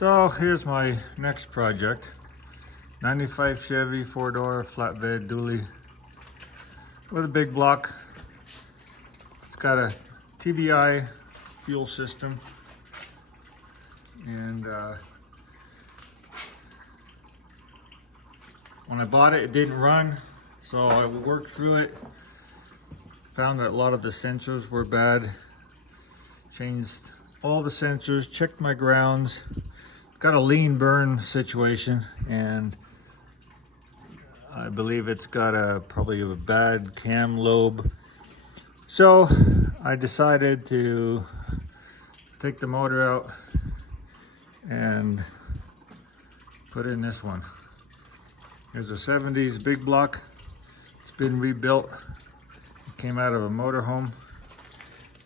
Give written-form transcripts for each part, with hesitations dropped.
So here's my next project. 95 Chevy 4-door flatbed dually with a big block. It's got a TBI fuel system, and when I bought it, it didn't run, so I worked through it, found that a lot of the sensors were bad, changed all the sensors, checked my grounds, got a lean burn situation, and I believe it's got probably a bad cam lobe. So I decided to take the motor out and put in this one. Here's a 70s big block. It's been rebuilt. It came out of a motorhome.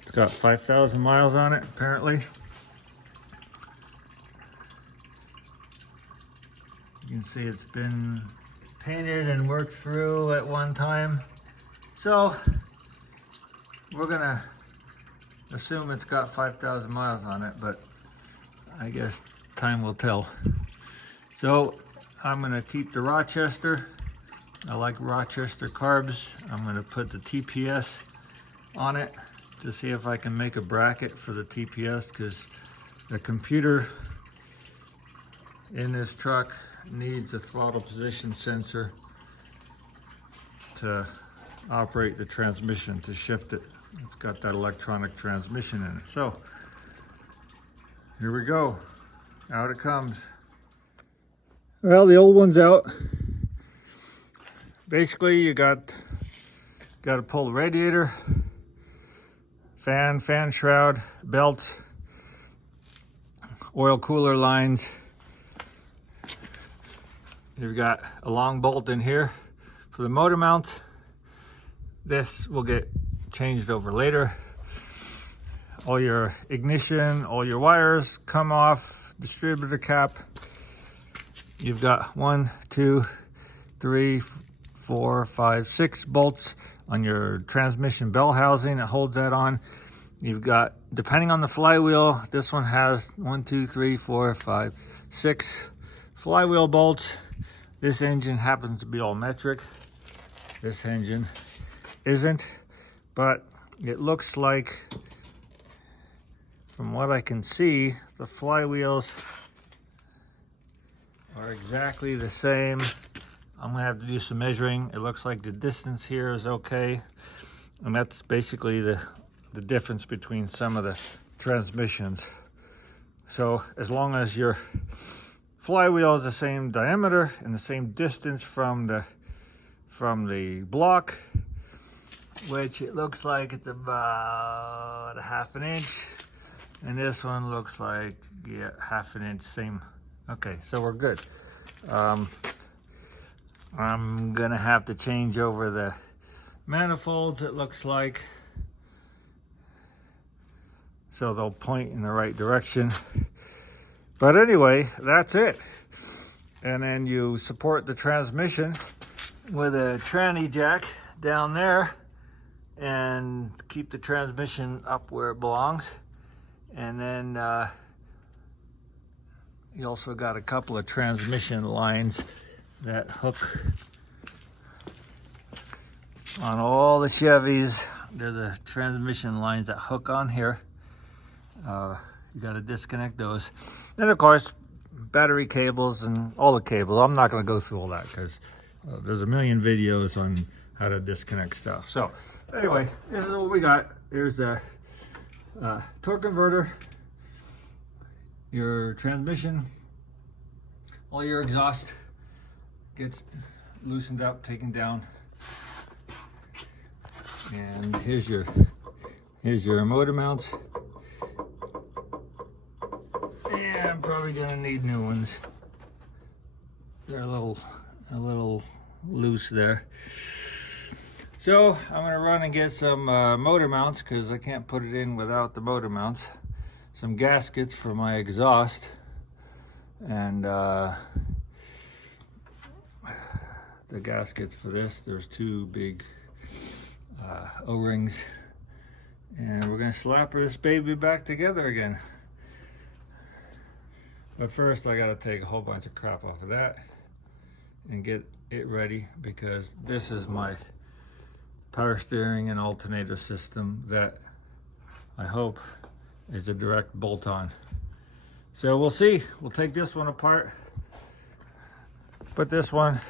It's got 5,000 miles on it, apparently. You can see it's been painted and worked through at one time. So we're gonna assume it's got 5,000 miles on it, but I guess time will tell. So I'm gonna keep the Rochester. I like Rochester carbs. I'm gonna put the TPS on it to see if I can make a bracket for the TPS, because the computer in this truck needs a throttle position sensor to operate the transmission, to shift it. It's got that electronic transmission in it. So here we go. Out it comes. Well, the old one's out. Basically, you got to pull the radiator, fan shroud, belt, oil cooler lines. You've got a long bolt in here for the motor mount. This will get changed over later. All your ignition, all your wires come off, distributor cap. You've got 1, 2, 3, 4, 5, 6 bolts on your transmission bell housing that holds that on. You've got, depending on the flywheel, this one has 1, 2, 3, 4, 5, 6 flywheel bolts. This engine happens to be all metric. This engine isn't, but it looks like, from what I can see, the flywheels are exactly the same. I'm gonna have to do some measuring. It looks like the distance here is okay, and that's basically the difference between some of the transmissions. So as long as your flywheel is the same diameter and the same distance from the block, which it looks like it's about 1/2 inch, and this one looks like, yeah, 1/2 inch, same. Okay, so we're good. I'm gonna have to change over the manifolds, it looks like, so they'll point in the right direction. But anyway, that's it. And then you support the transmission with a tranny jack down there and keep the transmission up where it belongs. And then you also got a couple of transmission lines that hook on all the Chevys. They're the transmission lines that hook on here. You got to disconnect those. And of course, battery cables and all the cables. I'm not going to go through all that because there's a million videos on how to disconnect stuff. So anyway, this is what we got. There's the torque converter, your transmission, all your exhaust gets loosened up, taken down. And here's your motor mounts. Yeah, I'm probably gonna need new ones. They're a little loose there. So I'm gonna run and get some motor mounts, because I can't put it in without the motor mounts. Some gaskets for my exhaust, and the gaskets for this, there's 2 big O-rings, and we're gonna slap this baby back together again. But first I gotta take a whole bunch of crap off of that and get it ready, because this is my power steering and alternator system that I hope is a direct bolt-on. So we'll see. We'll take this one apart, put this one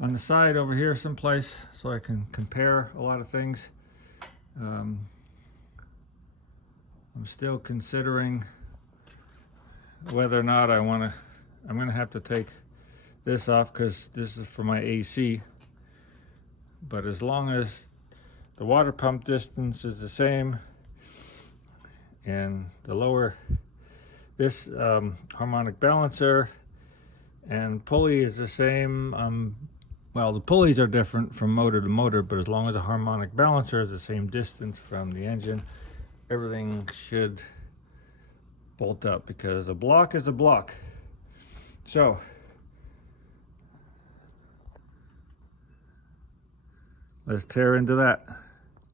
on the side over here someplace so I can compare a lot of things. I'm still considering whether or not I'm gonna have to take this off, because this is for my AC. But as long as the water pump distance is the same and the lower, this harmonic balancer and pulley is the same, well, the pulleys are different from motor to motor, but as long as the harmonic balancer is the same distance from the engine, everything should bolt up, because a block is a block. So let's tear into that.